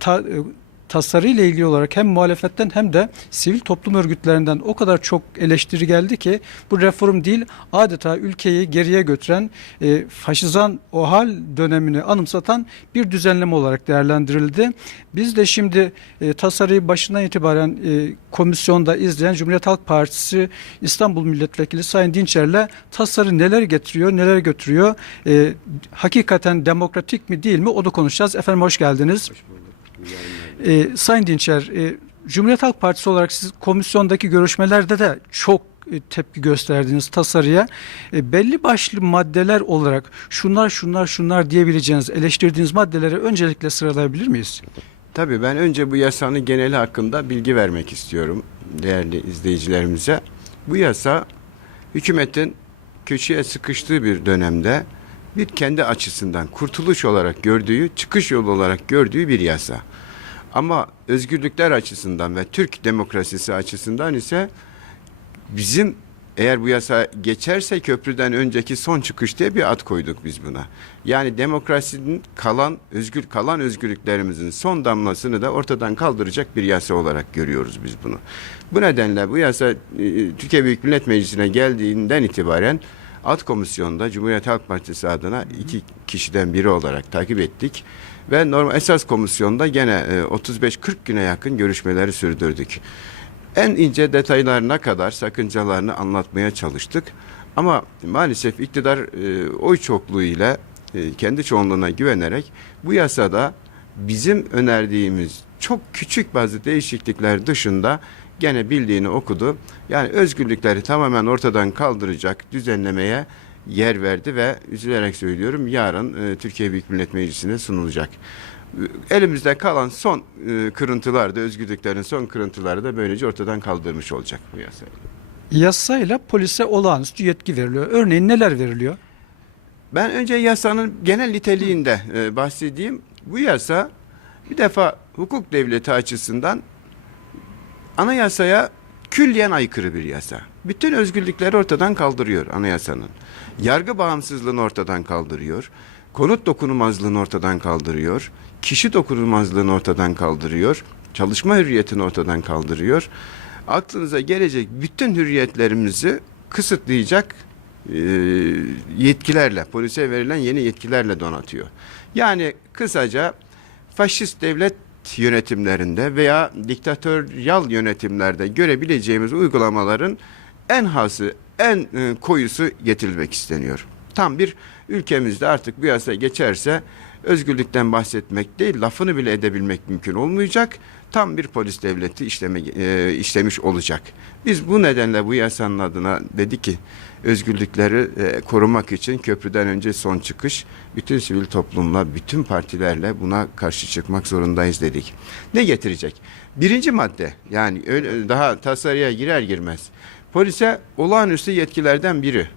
ta- e, tasarıyla ilgili olarak hem muhalefetten hem de sivil toplum örgütlerinden o kadar çok eleştiri geldi ki bu reform değil adeta ülkeyi geriye götüren e, faşizan o hal dönemini anımsatan bir düzenleme olarak değerlendirildi. Biz de şimdi e, tasarıyı başından itibaren e, komisyonda izleyen Cumhuriyet Halk Partisi İstanbul Milletvekili Sayın Dinçer'le tasarı neler getiriyor, neler götürüyor, e, hakikaten demokratik mi değil mi onu konuşacağız. Efendim hoş geldiniz. E, Sayın Dinçer, e, Cumhuriyet Halk Partisi olarak siz komisyondaki görüşmelerde de çok e, tepki gösterdiniz tasarıya. E, belli başlı maddeler olarak şunlar şunlar şunlar diyebileceğiniz, eleştirdiğiniz maddeleri öncelikle sıralayabilir miyiz? Tabii ben önce bu yasanın geneli hakkında bilgi vermek istiyorum değerli izleyicilerimize. Bu yasa hükümetin köşeye sıkıştığı bir dönemde bir kendi açısından kurtuluş olarak gördüğü, çıkış yolu olarak gördüğü bir yasa. Ama özgürlükler açısından ve Türk demokrasisi açısından ise bizim eğer bu yasa geçerse köprüden önceki son çıkış diye bir ad koyduk biz buna. Yani demokrasinin kalan özgür kalan özgürlüklerimizin son damlasını da ortadan kaldıracak bir yasa olarak görüyoruz biz bunu. Bu nedenle bu yasa e, Türkiye Büyük Millet Meclisi'ne geldiğinden itibaren Alt Komisyon'da Cumhuriyet Halk Partisi adına iki kişiden biri olarak takip ettik. Ve normal esas komisyonda gene e, 35-40 güne yakın görüşmeleri sürdürdük. En ince detaylarına kadar sakıncalarını anlatmaya çalıştık. Ama maalesef iktidar e, oy çokluğu ile e, kendi çoğunluğuna güvenerek bu yasada bizim önerdiğimiz çok küçük bazı değişiklikler dışında gene bildiğini okudu. Yani özgürlükleri tamamen ortadan kaldıracak düzenlemeye yer verdi ve üzülerek söylüyorum yarın e, Türkiye Büyük Millet Meclisi'ne sunulacak. Elimizde kalan son e, kırıntılar da özgürlüklerin son kırıntıları da böylece ortadan kaldırmış olacak bu yasa. Yasayla polise olağanüstü yetki veriliyor. Örneğin neler veriliyor? Ben önce yasanın genel niteliğinde e, bahsedeyim. Bu yasa bir defa hukuk devleti açısından anayasaya külliyen aykırı bir yasa. Bütün özgürlükleri ortadan kaldırıyor anayasanın. Yargı bağımsızlığını ortadan kaldırıyor. Konut dokunulmazlığını ortadan kaldırıyor. Kişi dokunulmazlığını ortadan kaldırıyor. Çalışma hürriyetini ortadan kaldırıyor. Aklınıza gelecek bütün hürriyetlerimizi kısıtlayacak e, yetkilerle, polise verilen yeni yetkilerle donatıyor. Yani kısaca faşist devlet yönetimlerinde veya diktatöryal yönetimlerde görebileceğimiz uygulamaların en hası, en e, koyusu getirilmek isteniyor. Tam bir ülkemizde artık bu yasa geçerse özgürlükten bahsetmek değil, lafını bile edebilmek mümkün olmayacak. Tam bir polis devleti işleme, e, işlemiş olacak. Biz bu nedenle bu yasanın adına dedi ki özgürlükleri e, korumak için köprüden önce son çıkış bütün sivil toplumla, bütün partilerle buna karşı çıkmak zorundayız dedik. Ne getirecek? Birinci madde yani daha tasarıya girer girmez polise olağanüstü yetkilerden biri.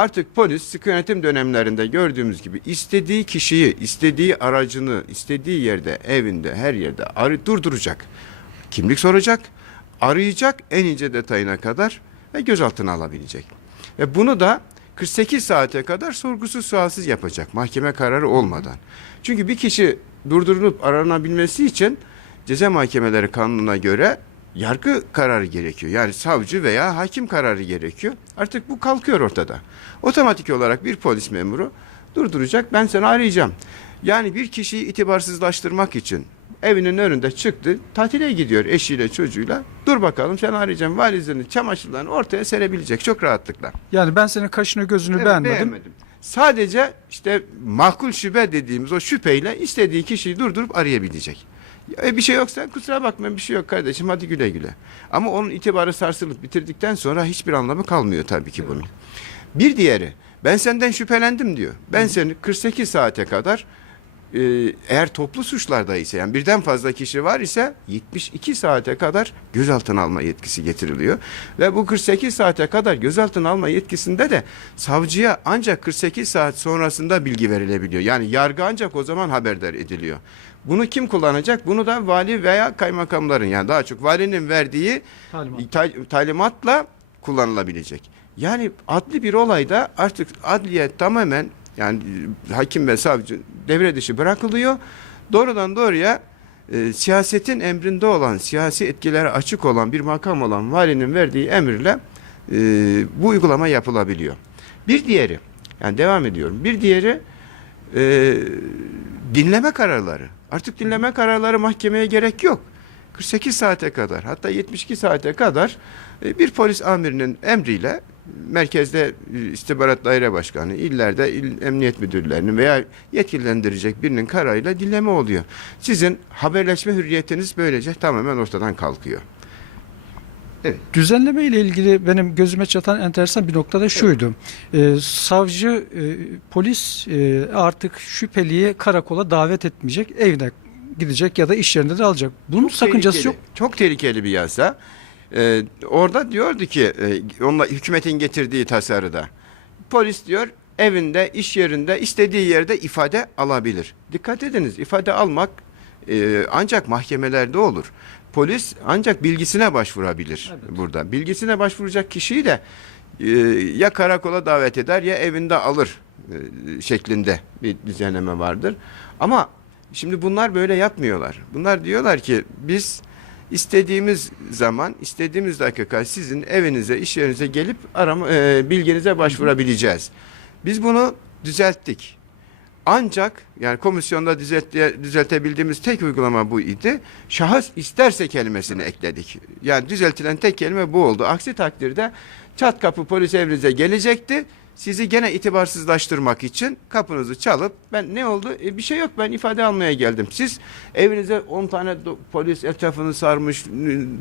Artık polis sıkı yönetim dönemlerinde gördüğümüz gibi istediği kişiyi, istediği aracını, istediği yerde, evinde, her yerde arı durduracak. Kimlik soracak, arayacak en ince detayına kadar ve gözaltına alabilecek. Ve bunu da 48 saate kadar sorgusuz sualsiz yapacak mahkeme kararı olmadan. Çünkü bir kişi durdurup aranabilmesi için ceza mahkemeleri kanununa göre yargı kararı gerekiyor. Yani savcı veya hakim kararı gerekiyor. Artık bu kalkıyor ortada. Otomatik olarak bir polis memuru durduracak. Ben seni arayacağım. Yani bir kişiyi itibarsızlaştırmak için evinin önünde çıktı. Tatile gidiyor eşiyle çocuğuyla. Dur bakalım sen arayacağım valizlerini, çamaşırlarını ortaya serebilecek çok rahatlıkla. Yani ben senin kaşını gözünü Evet, beğenmedim. beğenmedim. Sadece işte makul şüphe dediğimiz o şüpheyle istediği kişiyi durdurup arayabilecek. E bir şey yoksa kusura bakma bir şey yok kardeşim hadi güle güle. Ama onun itibarı sarsılıp bitirdikten sonra hiçbir anlamı kalmıyor tabii ki bunun. Bir diğeri ben senden şüphelendim diyor. Ben seni 48 saate kadar eğer toplu suçlarda ise yani birden fazla kişi var ise 72 saate kadar gözaltına alma yetkisi getiriliyor. Ve bu 48 saate kadar gözaltına alma yetkisinde de savcıya ancak 48 saat sonrasında bilgi verilebiliyor. Yani yargı ancak o zaman haberdar ediliyor. Bunu kim kullanacak? Bunu da vali veya kaymakamların yani daha çok valinin verdiği Talimat. ta- talimatla kullanılabilecek. Yani adli bir olayda artık adliye tamamen yani e, hakim ve savcı devre dışı bırakılıyor. Doğrudan doğruya e, siyasetin emrinde olan, siyasi etkilere açık olan bir makam olan valinin verdiği emirle e, bu uygulama yapılabiliyor. Bir diğeri, yani devam ediyorum. Bir diğeri e, dinleme kararları. Artık dinleme kararları mahkemeye gerek yok. 48 saate kadar hatta 72 saate kadar e, bir polis amirinin emriyle merkezde e, istihbarat daire başkanı, illerde il emniyet müdürlerinin veya yetkilendirecek birinin kararıyla dinleme oluyor. Sizin haberleşme hürriyetiniz böylece tamamen ortadan kalkıyor. Düzenleme ile ilgili benim gözüme çatan enteresan bir nokta da şuydu. Ee, savcı, e, polis e, artık şüpheliyi karakola davet etmeyecek, evine gidecek ya da iş yerinde de alacak. Bunun sakıncası tehlikeli, yok. Çok tehlikeli bir yasa. Ee, orada diyordu ki e, onunla hükümetin getirdiği tasarıda polis diyor evinde, iş yerinde, istediği yerde ifade alabilir. Dikkat ediniz ifade almak e, ancak mahkemelerde olur. Polis ancak bilgisine başvurabilir Evet. burada. Bilgisine başvuracak kişiyi de e, ya karakola davet eder ya evinde alır e, şeklinde bir düzenleme vardır. Ama şimdi bunlar böyle yapmıyorlar. Bunlar diyorlar ki biz istediğimiz zaman, istediğimiz dakika sizin evinize, iş yerinize gelip arama, e, bilginize başvurabileceğiz. Biz bunu düzelttik. Ancak yani komisyonda düzelte, düzeltebildiğimiz tek uygulama bu idi. Şahıs isterse kelimesini ekledik. Yani düzeltilen tek kelime bu oldu. Aksi takdirde çat kapı polis evinize gelecekti. Sizi gene itibarsızlaştırmak için kapınızı çalıp ben ne oldu? E, bir şey yok ben ifade almaya geldim. Siz evinize 10 tane polis etrafını sarmış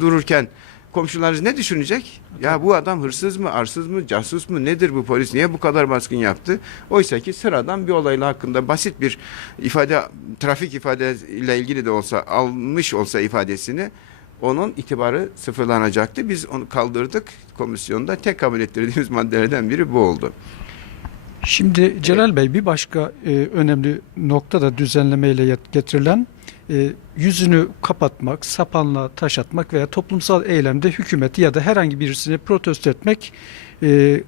dururken komşularınız ne düşünecek? Ya bu adam hırsız mı, arsız mı, casus mu nedir bu polis? Niye bu kadar baskın yaptı? Oysa ki sıradan bir olayla hakkında basit bir ifade, trafik ifade ile ilgili de olsa almış olsa ifadesini onun itibarı sıfırlanacaktı. Biz onu kaldırdık komisyonda. Tek kabul ettirdiğimiz maddelerden biri bu oldu. Şimdi Celal Bey bir başka e, önemli nokta da düzenlemeyle getirilen e, yüzünü kapatmak, sapanla taş atmak veya toplumsal eylemde hükümeti ya da herhangi birisini protesto etmek e,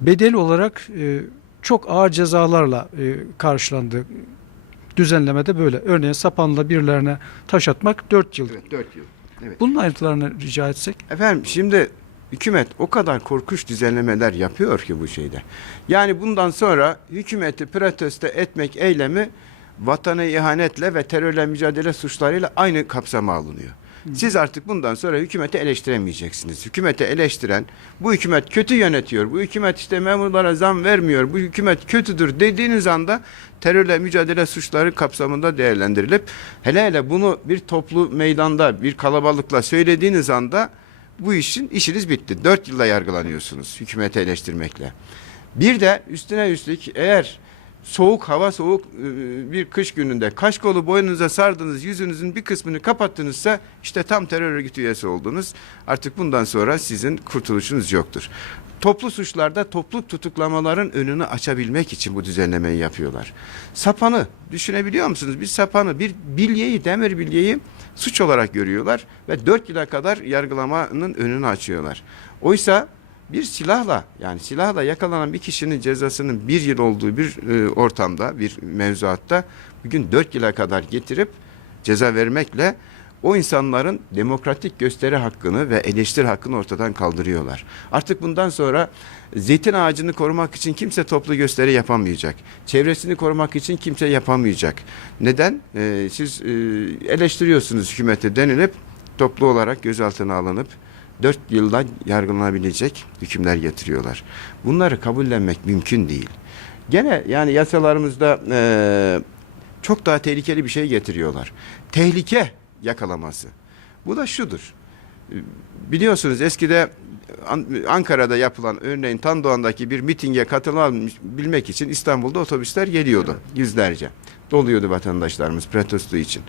bedel olarak e, çok ağır cezalarla e, karşılandı. Düzenlemede böyle. Örneğin sapanla birilerine taş atmak 4 yıl. Evet, 4 yıl. Bunun ayrıntılarını rica etsek. Efendim şimdi hükümet o kadar korkunç düzenlemeler yapıyor ki bu şeyde. Yani bundan sonra hükümeti protesto etmek eylemi vatana ihanetle ve terörle mücadele suçlarıyla aynı kapsama alınıyor. Siz artık bundan sonra hükümeti eleştiremeyeceksiniz. Hükümeti eleştiren, bu hükümet kötü yönetiyor, bu hükümet işte memurlara zam vermiyor, bu hükümet kötüdür dediğiniz anda terörle mücadele suçları kapsamında değerlendirilip hele hele bunu bir toplu meydanda, bir kalabalıkla söylediğiniz anda bu işin işiniz bitti. Dört yılda yargılanıyorsunuz hükümeti eleştirmekle. Bir de üstüne üstlük eğer soğuk hava soğuk e, bir kış gününde kaş kolu boynunuza sardınız yüzünüzün bir kısmını kapattınızsa işte tam terör örgütü üyesi oldunuz. Artık bundan sonra sizin kurtuluşunuz yoktur. Toplu suçlarda toplu tutuklamaların önünü açabilmek için bu düzenlemeyi yapıyorlar. Sapanı düşünebiliyor musunuz? Bir sapanı, bir bilyeyi, demir bilyeyi suç olarak görüyorlar ve 4 yıla kadar yargılamanın önünü açıyorlar. Oysa bir silahla yani silahla yakalanan bir kişinin cezasının bir yıl olduğu bir e, ortamda bir mevzuatta bugün dört yıla kadar getirip ceza vermekle o insanların demokratik gösteri hakkını ve eleştiri hakkını ortadan kaldırıyorlar. Artık bundan sonra zeytin ağacını korumak için kimse toplu gösteri yapamayacak. Çevresini korumak için kimse yapamayacak. Neden? Ee, siz e, eleştiriyorsunuz hükümete denilip toplu olarak gözaltına alınıp 4 yılda yargılanabilecek hükümler getiriyorlar. Bunları kabullenmek mümkün değil. Gene yani yasalarımızda eee, çok daha tehlikeli bir şey getiriyorlar. Tehlike yakalaması. Bu da şudur. E, Biliyorsunuz eskide An- Ankara'da yapılan örneğin Tandoğan'daki bir mitinge katılabilmek için İstanbul'da otobüsler geliyordu yüzlerce. Doluyordu vatandaşlarımız protesto için.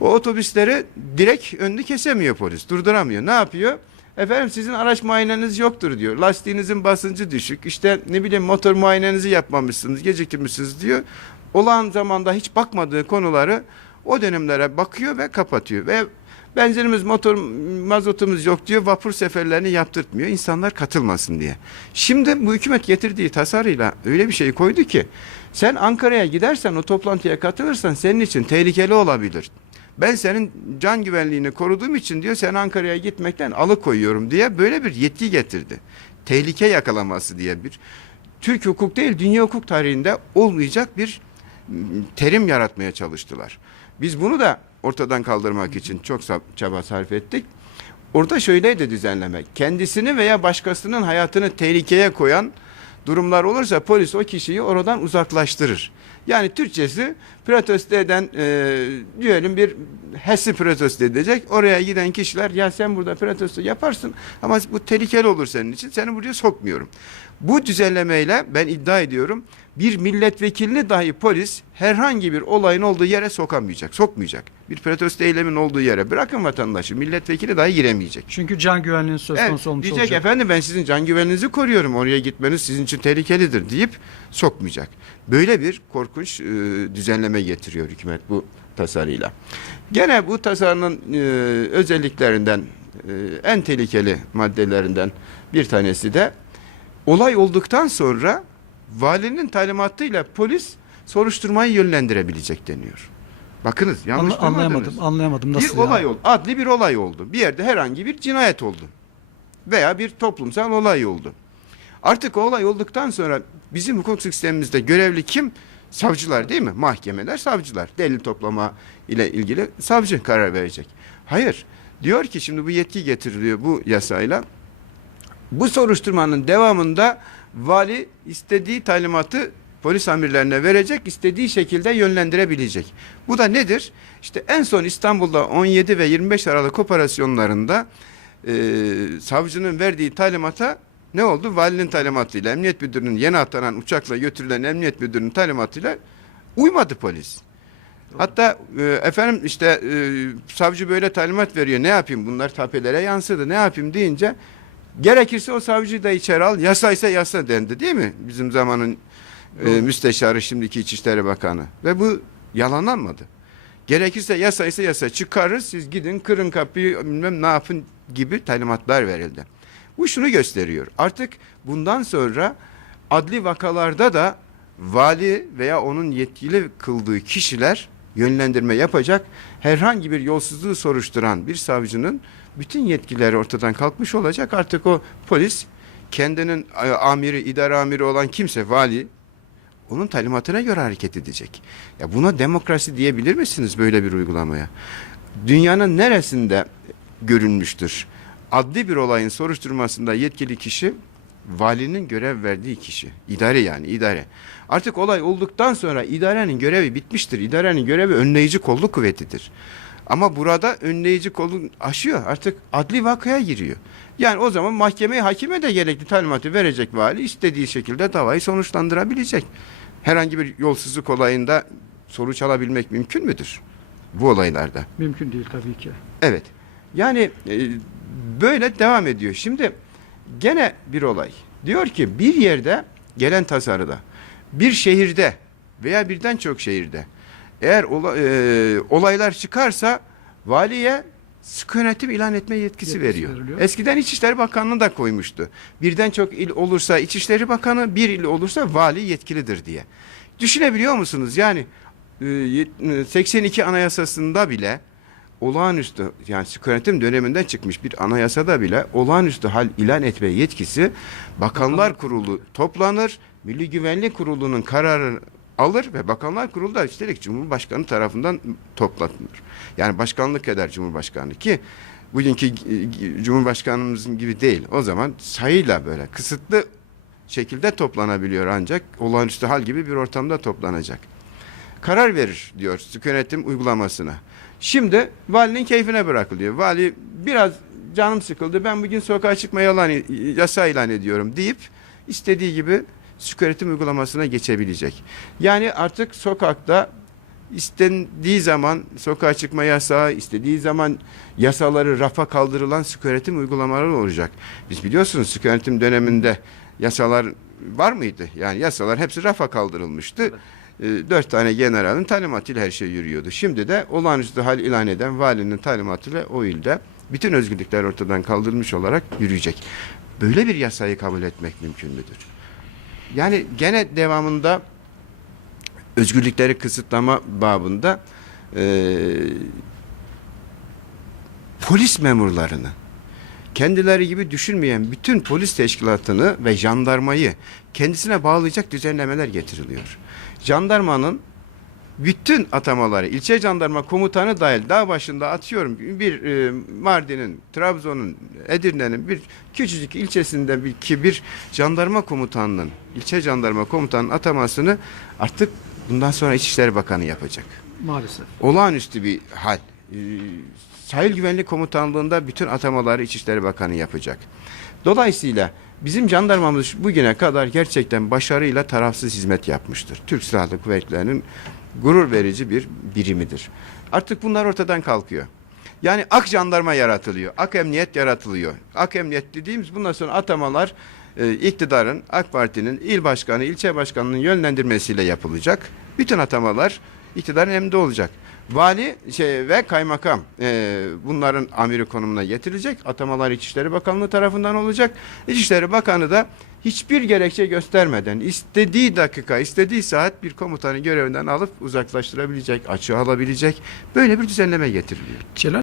O otobüsleri direkt önünü kesemiyor polis. Durduramıyor. Ne yapıyor? Efendim sizin araç muayeneniz yoktur diyor. Lastiğinizin basıncı düşük. İşte ne bileyim motor muayenenizi yapmamışsınız, geciktirmişsiniz diyor. Olağan zamanda hiç bakmadığı konuları o dönemlere bakıyor ve kapatıyor. Ve benzinimiz, motor, mazotumuz yok diyor. Vapur seferlerini yaptırtmıyor. İnsanlar katılmasın diye. Şimdi bu hükümet getirdiği tasarıyla öyle bir şey koydu ki sen Ankara'ya gidersen o toplantıya katılırsan senin için tehlikeli olabilir. Ben senin can güvenliğini koruduğum için diyor sen Ankara'ya gitmekten alıkoyuyorum diye böyle bir yetki getirdi. Tehlike yakalaması diye bir Türk hukuk değil dünya hukuk tarihinde olmayacak bir m, terim yaratmaya çalıştılar. Biz bunu da ortadan kaldırmak için çok çaba sarf ettik. Orada şöyleydi düzenleme. Kendisini veya başkasının hayatını tehlikeye koyan durumlar olursa polis o kişiyi oradan uzaklaştırır. Yani Türkçesi protesto eden e, diyelim bir HES'i protesto edecek. Oraya giden kişiler ya sen burada protesto yaparsın ama bu tehlikeli olur senin için. Seni buraya sokmuyorum. Bu düzenlemeyle ben iddia ediyorum bir milletvekilini dahi polis herhangi bir olayın olduğu yere sokamayacak, sokmayacak. Bir protesto eylemin olduğu yere bırakın vatandaşı milletvekili dahi giremeyecek. Çünkü can güvenliğinin söz Evet, konusu olmuş diyecek olacak. efendim ben sizin can güveninizi koruyorum. Oraya gitmeniz sizin için tehlikelidir deyip sokmayacak. Böyle bir korkunç e, düzenleme getiriyor hükümet bu tasarıyla. Gene bu tasarının e, özelliklerinden e, en tehlikeli maddelerinden bir tanesi de olay olduktan sonra valinin talimatıyla polis soruşturmayı yönlendirebilecek deniyor. Bakınız yanlış Anla- anlayamadım. Anlayamadım Bir nasıl ya? olay oldu. Adli bir olay oldu. Bir yerde herhangi bir cinayet oldu. Veya bir toplumsal olay oldu. Artık o olay olduktan sonra bizim hukuk sistemimizde görevli kim? Savcılar değil mi? Mahkemeler savcılar. Delil toplama ile ilgili savcı karar verecek. Hayır. Diyor ki şimdi bu yetki getiriliyor bu yasayla. Bu soruşturmanın devamında vali istediği talimatı polis amirlerine verecek, istediği şekilde yönlendirebilecek. Bu da nedir? İşte en son İstanbul'da 17 ve 25 Aralık operasyonlarında e, savcının verdiği talimata ne oldu? Valinin talimatıyla, emniyet müdürünün yeni atanan uçakla götürülen emniyet müdürünün talimatıyla uymadı polis. Hatta e, efendim işte e, savcı böyle talimat veriyor. Ne yapayım? Bunlar tapelere yansıdı. Ne yapayım deyince gerekirse o savcıyı da içeri al. Yasaysa yasa dendi değil mi? Bizim zamanın e, müsteşarı şimdiki İçişleri Bakanı. Ve bu yalanlanmadı. Gerekirse yasaysa yasa çıkarır. Siz gidin kırın kapıyı bilmem ne yapın gibi talimatlar verildi. Bu şunu gösteriyor. Artık bundan sonra adli vakalarda da vali veya onun yetkili kıldığı kişiler yönlendirme yapacak herhangi bir yolsuzluğu soruşturan bir savcının bütün yetkileri ortadan kalkmış olacak. Artık o polis kendinin e, amiri, idare amiri olan kimse vali onun talimatına göre hareket edecek. Ya buna demokrasi diyebilir misiniz böyle bir uygulamaya? Dünyanın neresinde görünmüştür? Adli bir olayın soruşturmasında yetkili kişi valinin görev verdiği kişi. İdare yani idare. Artık olay olduktan sonra idarenin görevi bitmiştir. İdarenin görevi önleyici kolluk kuvvetidir. Ama burada önleyici kolluk aşıyor. Artık adli vakaya giriyor. Yani o zaman mahkemeye hakime de gerekli talimatı verecek vali istediği şekilde davayı sonuçlandırabilecek. Herhangi bir yolsuzluk olayında sonuç alabilmek mümkün müdür? Bu olaylarda. Mümkün değil tabii ki. Evet. Yani e, böyle devam ediyor. Şimdi gene bir olay. Diyor ki bir yerde gelen tasarıda bir şehirde veya birden çok şehirde eğer ola- e, olaylar çıkarsa valiye sıkı yönetim ilan etme yetkisi, Yetkisi veriyor. veriliyor. Eskiden İçişleri Bakanlığı da koymuştu. Birden çok il olursa İçişleri Bakanı, bir il olursa vali yetkilidir diye. Düşünebiliyor musunuz? Yani e, yet- e, 82 Anayasası'nda bile olağanüstü yani sıkı yönetim döneminden çıkmış bir anayasada bile olağanüstü hal ilan etme yetkisi Bakanlar Kurulu toplanır. Milli Güvenlik Kurulu'nun kararını alır ve Bakanlar Kurulu da üstelik Cumhurbaşkanı tarafından toplanır. Yani başkanlık eder Cumhurbaşkanı ki bugünkü Cumhurbaşkanımızın gibi değil. O zaman sayıyla böyle kısıtlı şekilde toplanabiliyor ancak olağanüstü hal gibi bir ortamda toplanacak. Karar verir diyor yönetim uygulamasına. Şimdi valinin keyfine bırakılıyor. Vali biraz canım sıkıldı ben bugün sokağa çıkma yalan yasa ilan ediyorum deyip istediği gibi yönetim uygulamasına geçebilecek. Yani artık sokakta istendiği zaman sokağa çıkma yasağı, istediği zaman yasaları rafa kaldırılan yönetim uygulamaları olacak. Biz biliyorsunuz yönetim döneminde yasalar var mıydı? Yani yasalar hepsi rafa kaldırılmıştı. E, Dört tane generalin talimatıyla her şey yürüyordu. Şimdi de olağanüstü hal ilan eden valinin talimatıyla o ilde bütün özgürlükler ortadan kaldırılmış olarak yürüyecek. Böyle bir yasayı kabul etmek mümkün müdür? Yani gene devamında özgürlükleri kısıtlama babında e, polis memurlarını, kendileri gibi düşünmeyen bütün polis teşkilatını ve jandarmayı kendisine bağlayacak düzenlemeler getiriliyor. Jandarmanın bütün atamaları, ilçe jandarma komutanı dahil dağ başında atıyorum bir e, Mardin'in, Trabzon'un, Edirne'nin bir küçücük ilçesinde bir ki bir jandarma komutanının, ilçe jandarma komutanının atamasını artık bundan sonra İçişleri Bakanı yapacak Maalesef. olağanüstü bir hal. Ee, Sahil Güvenlik Komutanlığı'nda bütün atamaları İçişleri Bakanı yapacak. Dolayısıyla bizim jandarmamız bugüne kadar gerçekten başarıyla tarafsız hizmet yapmıştır. Türk Silahlı Kuvvetleri'nin gurur verici bir birimidir. Artık bunlar ortadan kalkıyor. Yani ak jandarma yaratılıyor, ak emniyet yaratılıyor. Ak emniyet dediğimiz bundan sonra atamalar e, iktidarın, AK Parti'nin il başkanı, ilçe başkanının yönlendirmesiyle yapılacak. Bütün atamalar iktidarın emrinde olacak. Vali şey, ve kaymakam e, bunların amiri konumuna getirilecek. Atamalar İçişleri Bakanlığı tarafından olacak. İçişleri Bakanı da hiçbir gerekçe göstermeden istediği dakika, istediği saat bir komutanı görevinden alıp uzaklaştırabilecek, açığa alabilecek böyle bir düzenleme getiriliyor. Celal